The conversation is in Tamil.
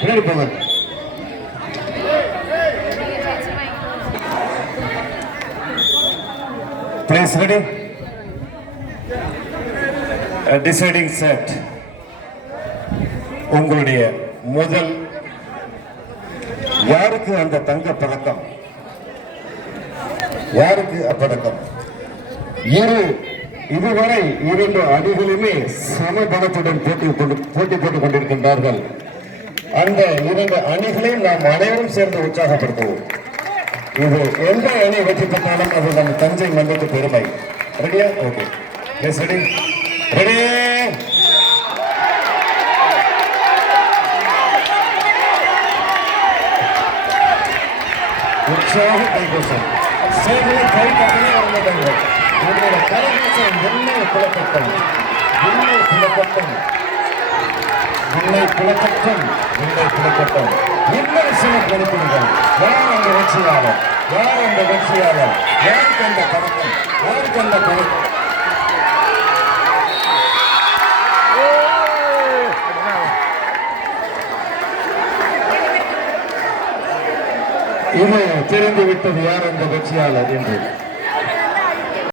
பின்னாடி போங்க. Please ready. Deciding set. உங்களுடைய முதல் யாருக்கு அந்த தங்க பதக்கம்? யாருக்கு அப்பதக்கம்? இதுவரை இரண்டு அணிகளுமே சமபலத்துடன் போட்டி போட்டுக் கொண்டிருக்கின்றார்கள். அந்த இரண்டு அணிகளையும் நாம் அனைவரும் சேர்ந்து உற்சாகப்படுத்துவோம். இது எந்த அணி வெற்றி பெற்றாலும் அது நம் தஞ்சை மண்ணுக்கு பெருமை. ரெடியா? ஓகே. S ready. ரெடி. உற்சாக கைகோஷம். சேவலை கை கட்டளை வரமாட்டாங்க. உங்களோட கரகோஷம் என்னை புலப்பட்டம். என்னை புலப்பட்டம். என்னை புலப்பட்டம். என்னை புலப்பட்டம். இன்னும் சில கொடுப்பீர்கள். யார் அந்த வெற்றியாளர்? யார் அந்த வெற்றியாளர்? யாருக்கு அந்த பதக்கம்? யாருக்கு அந்த பதக்கம்? இது தெரிந்துவிட்டது யார் அந்த வெற்றியாளர் என்று.